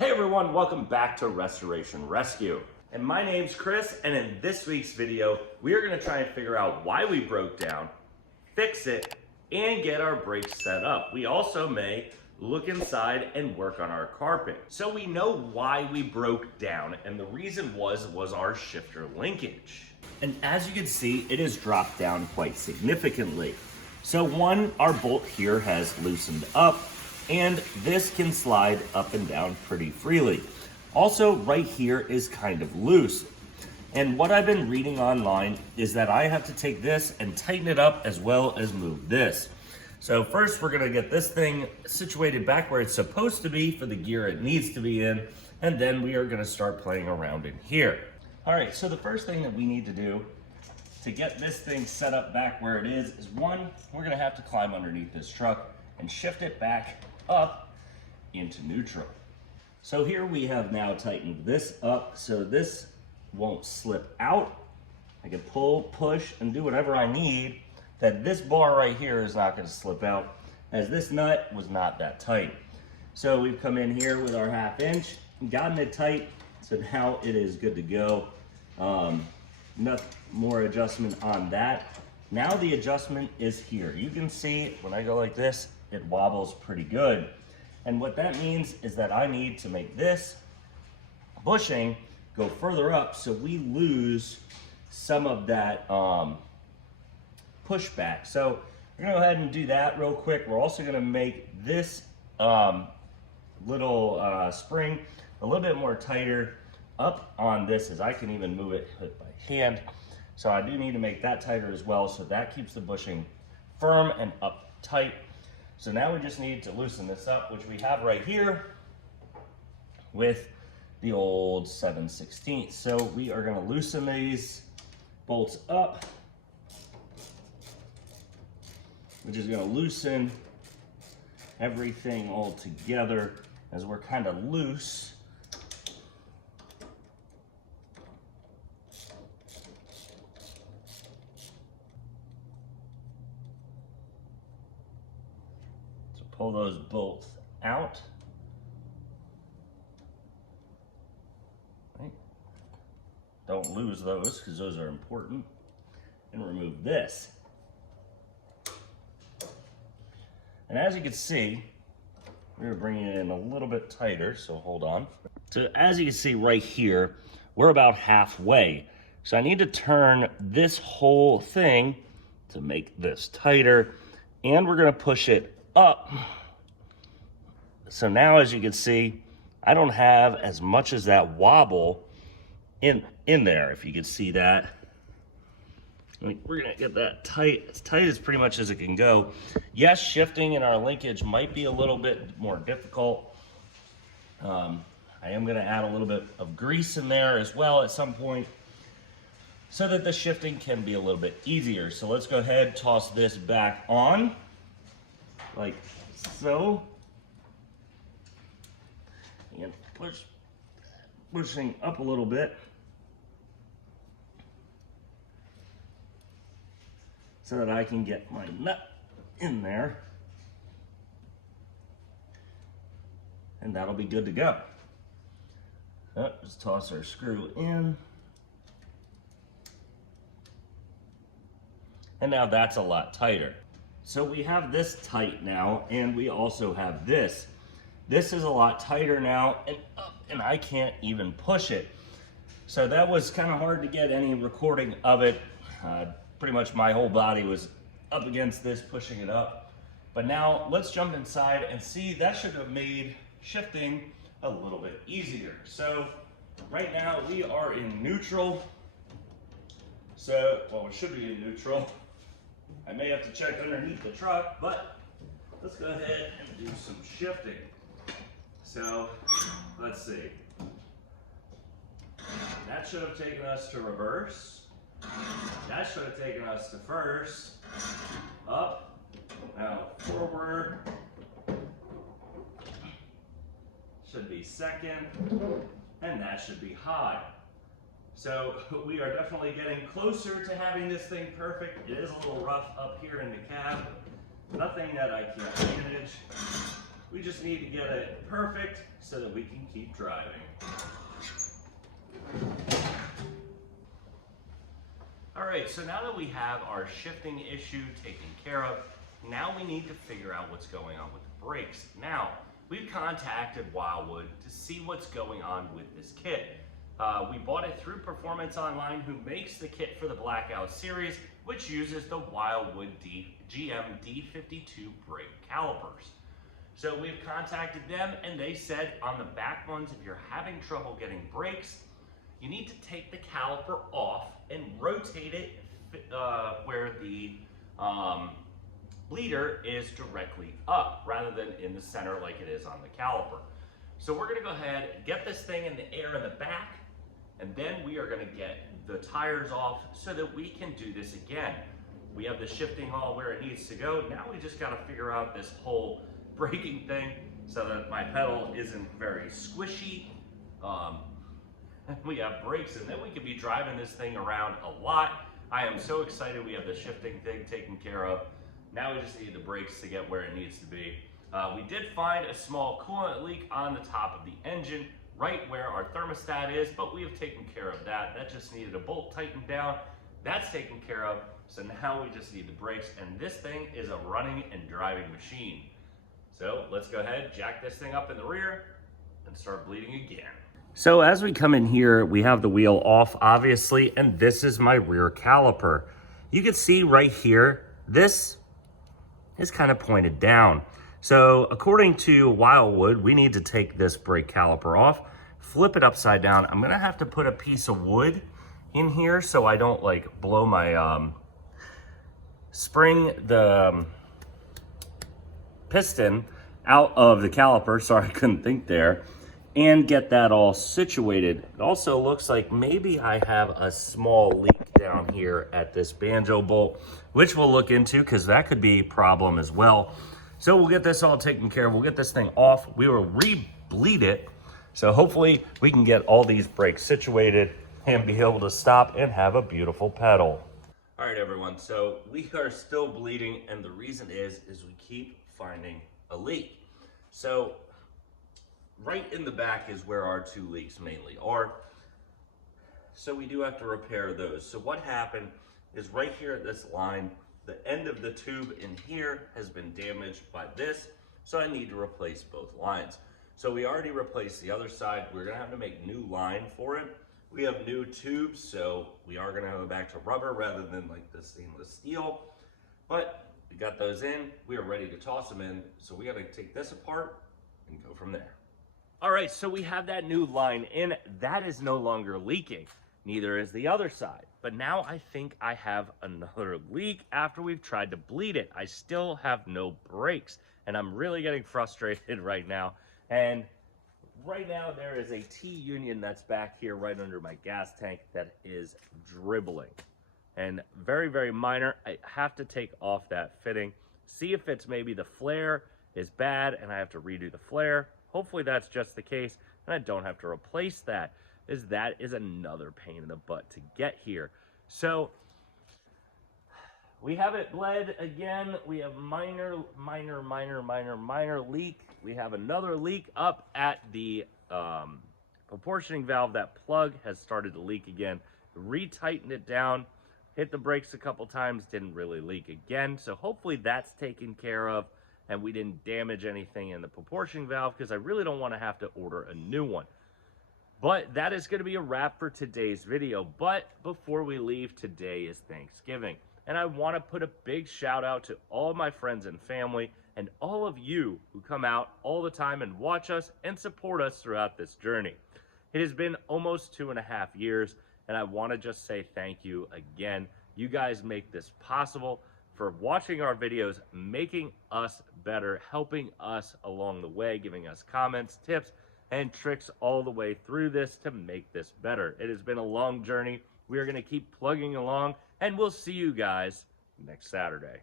Hey everyone, welcome back to Restoration Rescue. And my name's Chris, and in this week's video, we are gonna try and figure out why we broke down, fix it, and get our brakes set up. We also may look inside and work on our carpet. So we know why we broke down, and the reason was our shifter linkage. And as you can see, it has dropped down quite significantly. So one, our bolt here has loosened up, and this can slide up and down pretty freely. Also, right here is kind of loose. And what I've been reading online is that I have to take this and tighten it up as well as move this. So first we're gonna get this thing situated back where it's supposed to be for the gear it needs to be in, and then we are gonna start playing around in here. All right, so the first thing that we need to do to get this thing set up back where it is one, we're gonna have to climb underneath this truck and shift it back up into neutral. So here we have now tightened this up so this won't slip out. I can pull, push, and do whatever I need, that this bar right here is not gonna slip out, as this nut was not that tight. So we've come in here with our 1/2 inch, gotten it tight, so now it is good to go. Nothing more adjustment on that. Now the adjustment is here. You can see when I go like this, it wobbles pretty good. And what that means is that I need to make this bushing go further up so we lose some of that pushback. So we're gonna go ahead and do that real quick. We're also gonna make this little spring a little bit more tighter up on this, as I can even move it with my hand. So I do need to make that tighter as well, so that keeps the bushing firm and up tight. So now we just need to loosen this up, which we have right here with the old 7/16. So we are gonna loosen these bolts up, which is gonna loosen everything all together as we're kind of loose. Pull those bolts out. Right. Don't lose those because those are important. And remove this. And as you can see, we're bringing it in a little bit tighter, so hold on. So as you can see right here, we're about halfway. So I need to turn this whole thing to make this tighter, and we're gonna push it up. So now, as you can see, I don't have as much as that wobble in there, if you can see that. We're gonna get that tight as pretty much as it can go. Yes, shifting in our linkage might be a little bit more difficult. I am gonna add a little bit of grease in there as well at some point, so that the shifting can be a little bit easier. So let's go ahead, toss this back on, like so. And pushing up a little bit so that I can get my nut in there, and that'll be good to go. Just toss our screw in, and now that's a lot tighter. So we have this tight now, and we also have this. This is a lot tighter now, and up, and I can't even push it. So that was kind of hard to get any recording of it. Pretty much my whole body was up against this, pushing it up. But now let's jump inside and see. That should have made shifting a little bit easier. So right now we are in neutral. So, well, it should be in neutral. I may have to check underneath the truck, but let's go ahead and do some shifting. So, let's see. That should have taken us to reverse. That should have taken us to first. Up, now forward. Should be second, and that should be high. So we are definitely getting closer to having this thing perfect. It is a little rough up here in the cab. Nothing that I can't manage. We just need to get it perfect so that we can keep driving. All right, so now that we have our shifting issue taken care of, now we need to figure out what's going on with the brakes. Now, we've contacted Wildwood to see what's going on with this kit. We bought it through Performance Online, who makes the kit for the Blackout series, which uses the Wildwood GM D52 brake calipers. So we've contacted them, and they said on the back ones, if you're having trouble getting brakes, you need to take the caliper off and rotate it where the bleeder is directly up rather than in the center like it is on the caliper. So we're gonna go ahead and get this thing in the air in the back, and then we are gonna get the tires off so that we can do this again. We have the shifting all where it needs to go. Now we just gotta figure out this whole braking thing so that my pedal isn't very squishy. We have brakes, and then we could be driving this thing around a lot. I am so excited we have the shifting thing taken care of. Now we just need the brakes to get where it needs to be. We did find a small coolant leak on the top of the engine, right where our thermostat is, but we have taken care of that. That just needed a bolt tightened down. That's taken care of. So now we just need the brakes, and this thing is a running and driving machine. So let's go ahead, jack this thing up in the rear, and start bleeding again. So as we come in here, we have the wheel off, obviously, and this is my rear caliper. You can see right here, this is kind of pointed down. So according to Wildwood, we need to take this brake caliper off, flip it upside down. I'm gonna have to put a piece of wood in here so I don't like blow my spring, the piston out of the caliper. Sorry, I couldn't think there. And get that all situated. It also looks like maybe I have a small leak down here at this banjo bolt, which we'll look into because that could be a problem as well. So we'll get this all taken care of. We'll get this thing off. We will re-bleed it. So hopefully we can get all these brakes situated and be able to stop and have a beautiful pedal. All right, everyone. So we are still bleeding, and the reason is we keep finding a leak. So right in the back is where our two leaks mainly are. So we do have to repair those. So what happened is right here at this line, the end of the tube in here has been damaged by this. So I need to replace both lines. So we already replaced the other side. We're gonna have to make new line for it. We have new tubes, so we are gonna go back to rubber rather than like the stainless steel. But we got those in, we are ready to toss them in. So we gotta take this apart and go from there. All right, so we have that new line in. That is no longer leaking. Neither is the other side. But now I think I have another leak after we've tried to bleed it. I still have no brakes, and I'm really getting frustrated right now. And right now there is a T-union that's back here right under my gas tank that is dribbling. And very, very minor. I have to take off that fitting, see if it's maybe the flare is bad and I have to redo the flare. Hopefully that's just the case, and I don't have to replace that, as that is another pain in the butt to get here. So we have it bled again. We have minor leak. We have another leak up at the proportioning valve. That plug has started to leak again. Retightened it down, hit the brakes a couple times, didn't really leak again. So hopefully that's taken care of, and we didn't damage anything in the proportioning valve, because I really don't want to have to order a new one. But that is going to be a wrap for today's video. But before we leave, today is Thanksgiving, and I want to put a big shout out to all my friends and family and all of you who come out all the time and watch us and support us throughout this journey. It has been almost 2.5 years, and I want to just say thank you again. You guys make this possible, for watching our videos, making us better, helping us along the way, giving us comments, tips, and tricks all the way through this to make this better. It has been a long journey. We are going to keep plugging along, and we'll see you guys next Saturday.